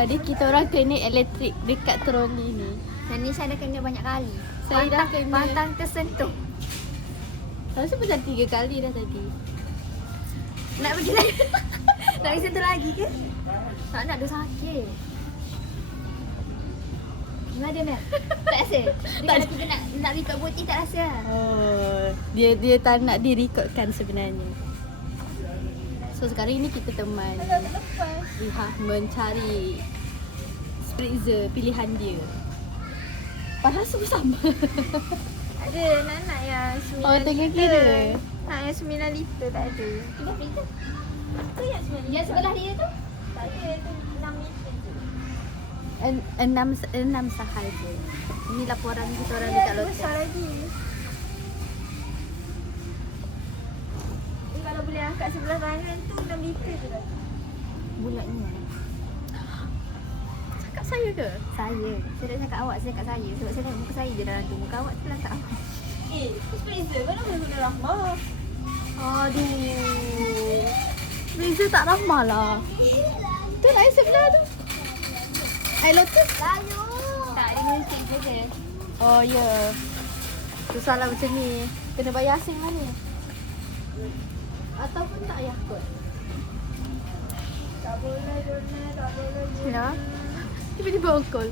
Tadi kita orang kena elektrik dekat troli ni. Dan Nisha dah kena banyak kali. Saya dah kena. Pantang tersentuh. Rasa macam 3 kali dah tadi. Nak pergi lagi? Nak pergi sentuh lagi ke? Tak dia sakit. Gimana dia, Mel? Tak rasa? Dia kalau kita nak record putih tak rasa lah. Oh, dia tak nak direkodkan sebenarnya. So sekarang ini kita teman Iha mencari spritzer pilihan dia. Padahal semua sama. Ada nak yang 9 Oh, tengah liter. kira. Nak yang 9 liter tak ada. Tiga liter? Tu yang 9 liter. Yang sebelah dia tu? Tak ada, tu 6 liter je. Enam sahaja. Ini laporan kita orang dekat Besar loket. lagi. Ni kalau boleh angkat sebelah kanan tu 6 liter je dah. Bulatnya. Cakap saya ke? Saya. Saya tak cakap awak, saya cakap saya. Sebab saya tengok muka saya je dalam tu. Muka awak tu lantak awak. Spritzer kau nak boleh guna Rahmah. Aduh. Spritzer tak ramah lah. Tu lah air sebelah tu. Air lotus. Layu. Tak, dia milkshake je ke? Oh ya. Susah lah macam ni. Kena bayar asing mana? Ataupun tak payah kot. Tak boleh guna, tak boleh guna. Kenapa? Tiba-tiba on call.